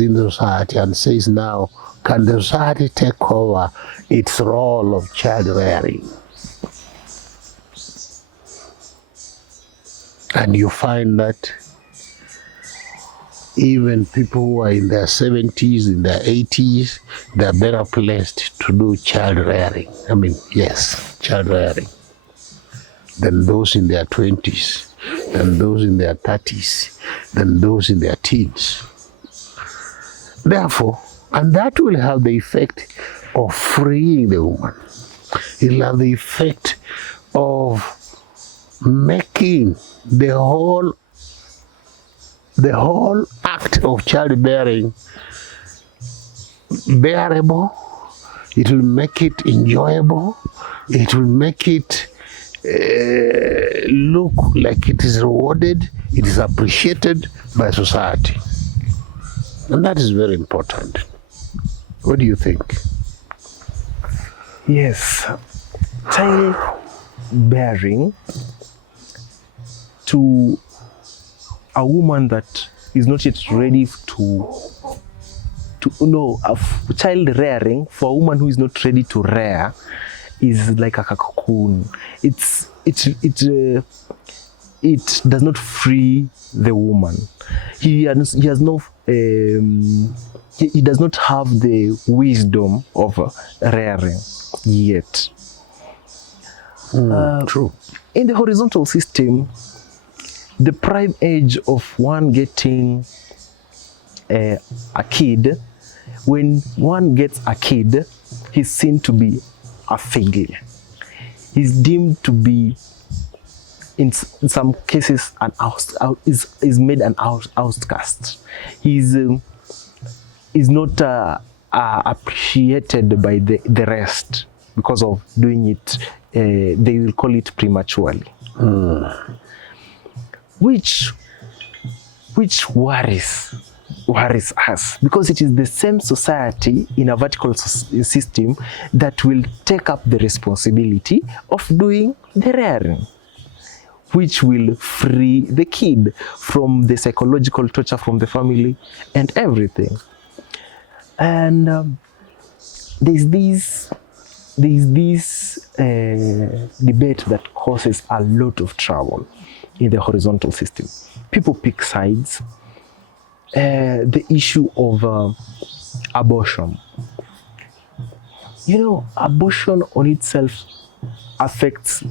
within the society and says now, can the society take over its role of child rearing? And you find that even people who are in their 70s, in their 80s, they're better placed to do child rearing. I mean, yes, child rearing, than those in their 20s, than those in their 30s, than those in their teens. Therefore, and that will have the effect of freeing the woman. It will have the effect of making the whole act of childbearing bearable. It will make it enjoyable. It will make it look like it is rewarded, it is appreciated by society. And that is very important. What do you think? Yes, childbearing to a woman that is not yet ready to child rearing for a woman who is not ready to rear is like a cocoon. It does not free the woman. He does not have the wisdom of rearing yet. True. In the horizontal system, the prime age of one getting a kid, when one gets a kid, he's seen to be a failure. He's deemed to be, in some cases, is made an outcast. He's not appreciated by the rest because of doing it. They will call it prematurely. Which worries us, because it is the same society in a vertical system that will take up the responsibility of doing the rearing, which will free the kid from the psychological torture from the family and everything. And there's this debate that causes a lot of trouble in the horizontal system. People pick sides. The issue of abortion. You know, abortion on itself affects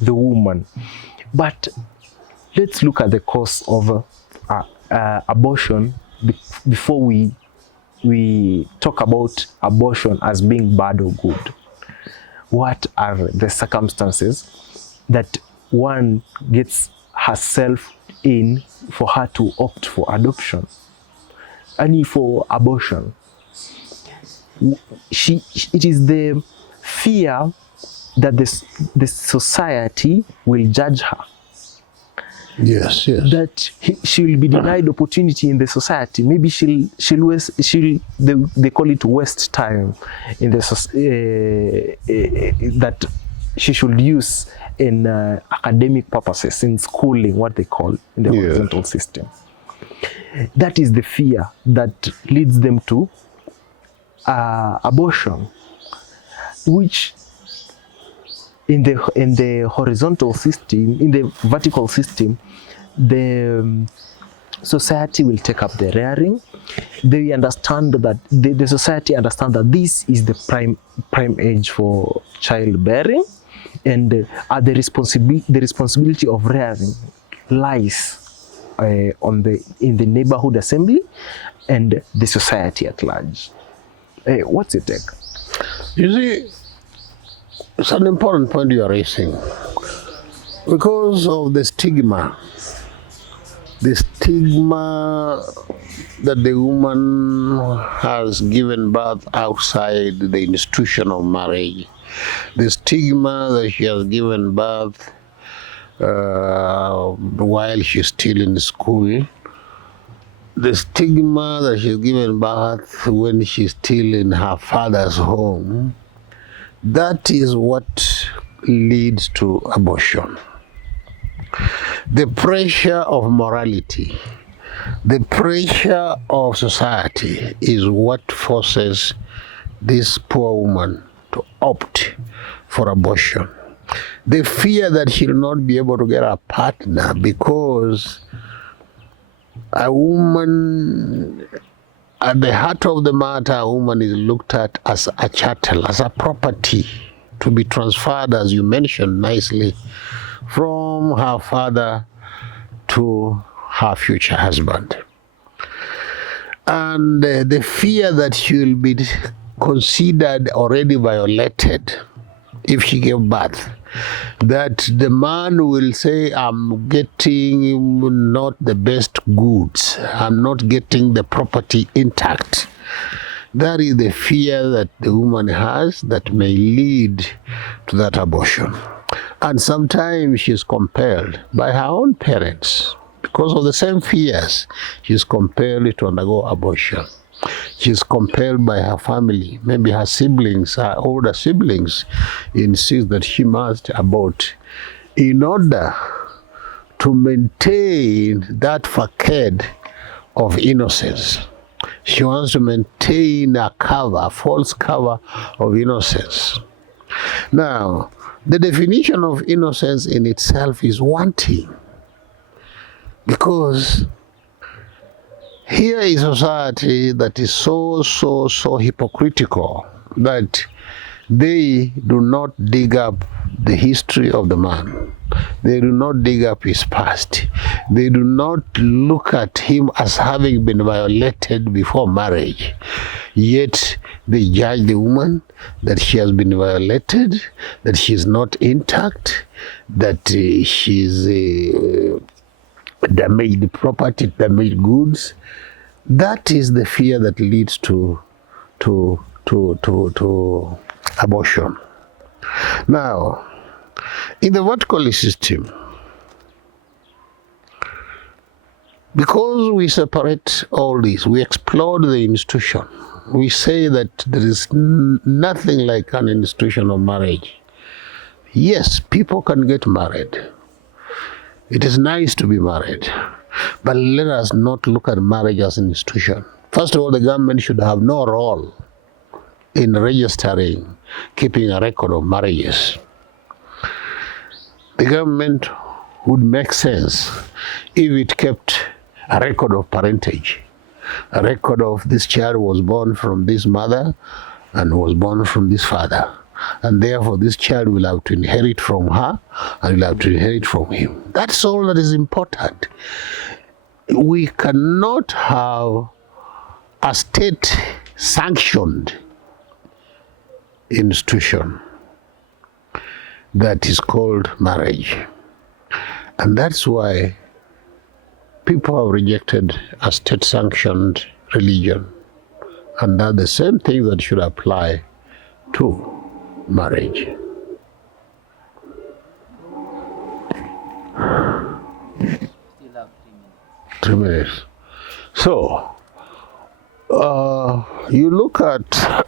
the woman. But let's look at the cause of abortion before we talk about abortion as being bad or good. What are the circumstances that one gets herself in for her to opt for adoption? And for abortion, it is the fear that the society will judge her. Yes. That she will be denied opportunity in the society. Maybe they call it waste time in the that she should use in academic purposes, in schooling, what they call in the horizontal system. That is the fear that leads them to abortion, which in the horizontal system, in the vertical system, the society will take up the rearing. They understand that the society understand that this is the prime age for childbearing, and the responsibility of rearing lies in the neighborhood assembly and the society at large. What's your take? You see, it's an important point you are raising, because of the stigma that the woman has given birth outside the institution of marriage, the stigma that she has given birth while she's still in school, the stigma that she's given birth when she's still in her father's home, that is what leads to abortion. The pressure of morality, The pressure of society is what forces this poor woman to opt for abortion. They fear that she'll not be able to get a partner because a woman, at the heart of the matter, a woman is looked at as a chattel, as a property to be transferred, as you mentioned nicely, from her father to her future husband. And the fear that she will be considered already violated if she gave birth, that the man will say, I'm getting not the best goods, I'm not getting the property intact. That is the fear that the woman has that may lead to that abortion. And sometimes she's compelled by her own parents, because of the same fears, she's compelled to undergo abortion. She's compelled by her family, maybe her siblings, her older siblings, insist that she must abort in order to maintain that facade of innocence. She wants to maintain a cover, a false cover of innocence. Now, the definition of innocence in itself is wanting, because here is a society that is so hypocritical that they do not dig up the history of the man. They do not dig up his past. They do not look at him as having been violated before marriage. Yet they judge the woman that she has been violated, that she is not intact, that she is damaged property, damaged goods. That is the fear that leads to abortion. Now, in the vertical system, because we separate all this, we explode the institution. We say that there is nothing like an institution of marriage. Yes, people can get married. It is nice to be married, but let us not look at marriage as an institution. First of all, the government should have no role in registering, keeping a record of marriages. The government would make sense if it kept a record of parentage, a record of this child was born from this mother and was born from this father. And therefore this child will have to inherit from her and will have to inherit from him. That's all that is important. We cannot have a state-sanctioned institution that is called marriage. And that's why people have rejected a state-sanctioned religion. And that's the same thing that should apply to marriage. Still have 3 minutes. 3 minutes. So, you look at,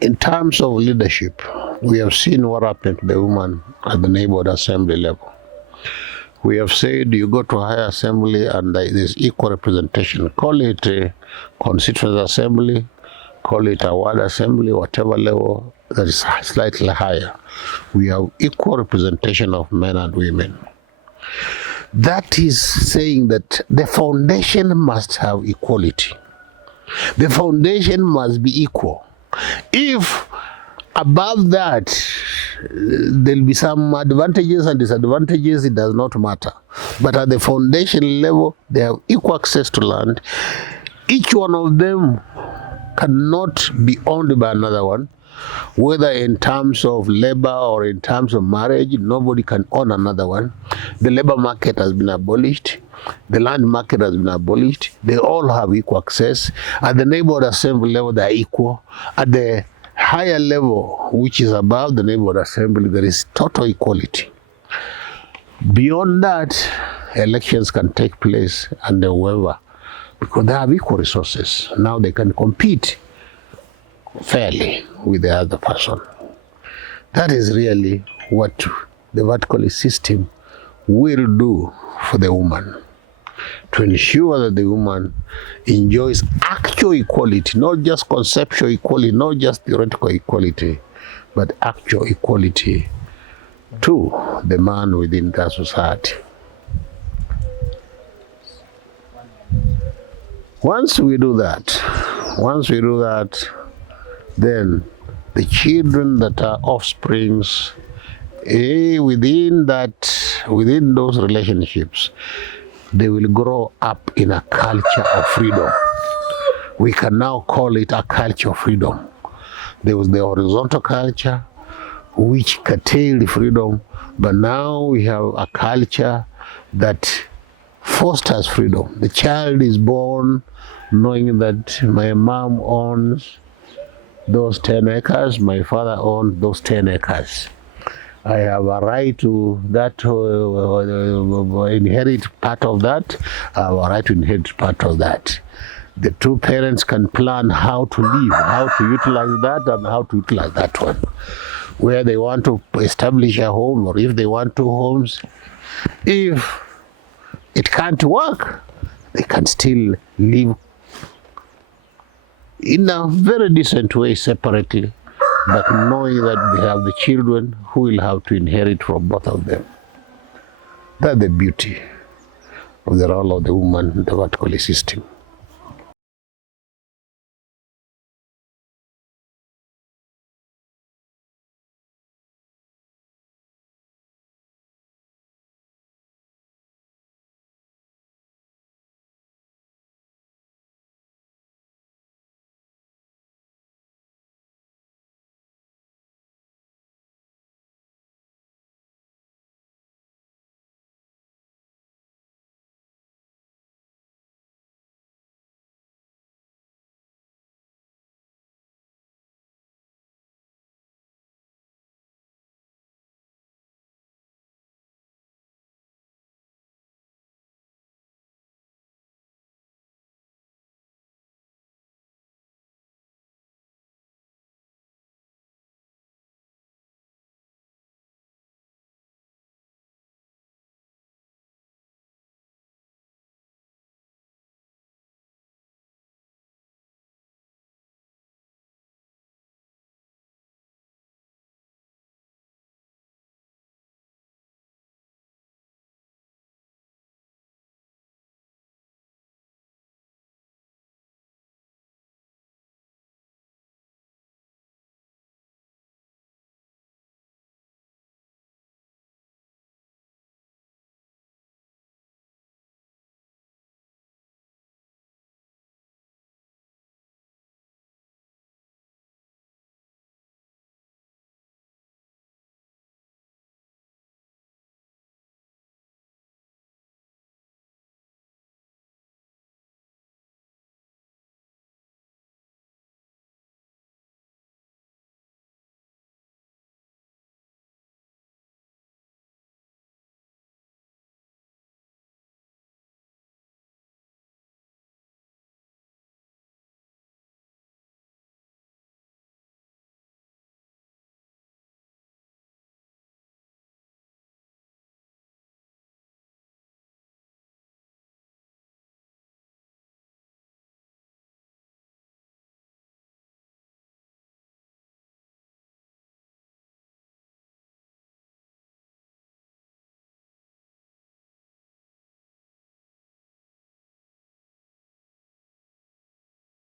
in terms of leadership, we have seen what happened to the woman at the neighborhood assembly level. We have said you go to a higher assembly and there's equal representation. Call it a constituent assembly, call it a ward assembly, whatever level that is slightly higher. We have equal representation of men and women. That is saying that the foundation must have equality. The foundation must be equal. If above that there'll be some advantages and disadvantages, it does not matter. But at the foundation level, they have equal access to land. Each one of them cannot be owned by another one, whether in terms of labor or in terms of marriage. Nobody can own another one. The labor market has been abolished. The land market has been abolished. They all have equal access. At the neighborhood assembly level, they are equal. At the higher level, which is above the neighborhood assembly, there is total equality. Beyond that, elections can take place and whoever, because they have equal resources. Now they can compete fairly with the other person. That is really what the vertical system will do for the woman to ensure that the woman enjoys actual equality, not just conceptual equality, not just theoretical equality, but actual equality to the man within that society. Once we do that, then the children that are offsprings within those relationships, they will grow up in a culture of freedom. We can now call it a culture of freedom. There was the horizontal culture, which curtailed freedom, but now we have a culture that fosters freedom. The child is born knowing that my mom owns those 10 acres, my father owns those 10 acres. I have a right to that, inherit part of that. I have a right to inherit part of that. The two parents can plan how to live, how to utilize that and how to utilize that one. Where they want to establish a home, or if they want two homes. If it can't work, they can still live in a very decent way separately, but knowing that they have the children who will have to inherit from both of them. That's the beauty of the role of the woman in the vertical system.